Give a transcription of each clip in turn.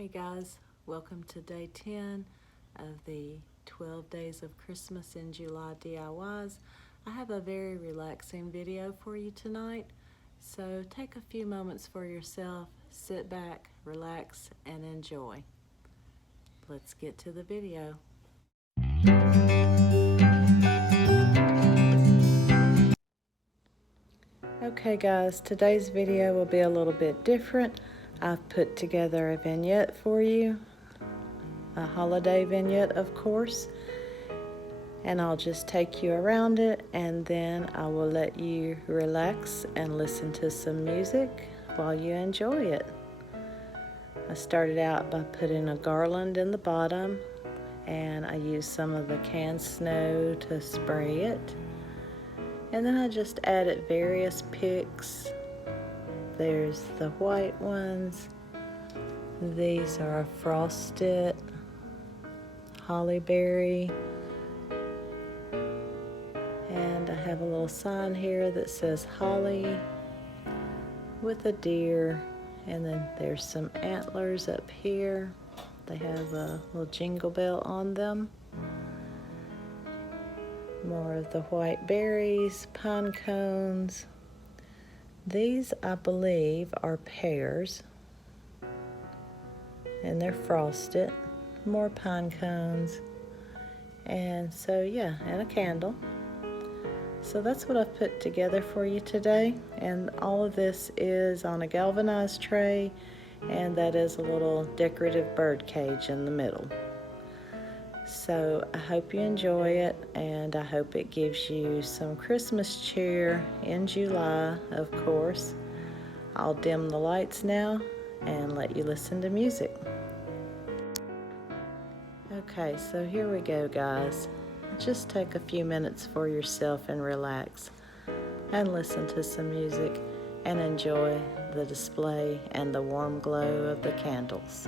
Hey guys, welcome to day 10 of the 12 days of Christmas in July DIYs. I have a very relaxing video for you tonight, so take a few moments for yourself, sit back, relax, and enjoy. Let's get to the video. Okay guys, today's video will be a little bit different. I've put together a vignette for you, a holiday vignette of course, and I'll just take you around it and then I will let you relax and listen to some music while you enjoy it. I started out by putting a garland in the bottom and I used some of the canned snow to spray it. And then I just added various picks. There's the white ones. These are a frosted holly berry. And I have a little sign here that says holly with a deer. And then there's some antlers up here. They have a little jingle bell on them. More of the white berries, pine cones. These, I believe, are pears, and they're frosted. More pine cones, and so yeah, and a candle. So that's what I've put together for you today, and all of this is on a galvanized tray, and that is a little decorative bird cage in the middle. So I hope you enjoy it, and I hope it gives you some Christmas cheer in July, of course. I'll dim the lights now and let you listen to music. Okay, so here we go, guys. Just take a few minutes for yourself and relax and listen to some music and enjoy the display and the warm glow of the candles.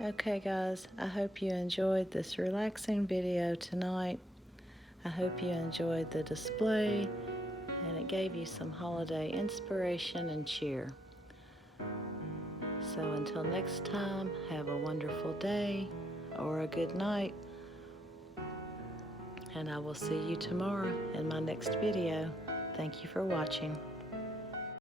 Okay guys, I hope you enjoyed this relaxing video tonight. I hope you enjoyed the display and it gave you some holiday inspiration and cheer. So until next time, have a wonderful day or a good night, and I will see you tomorrow in my next video. Thank you for watching.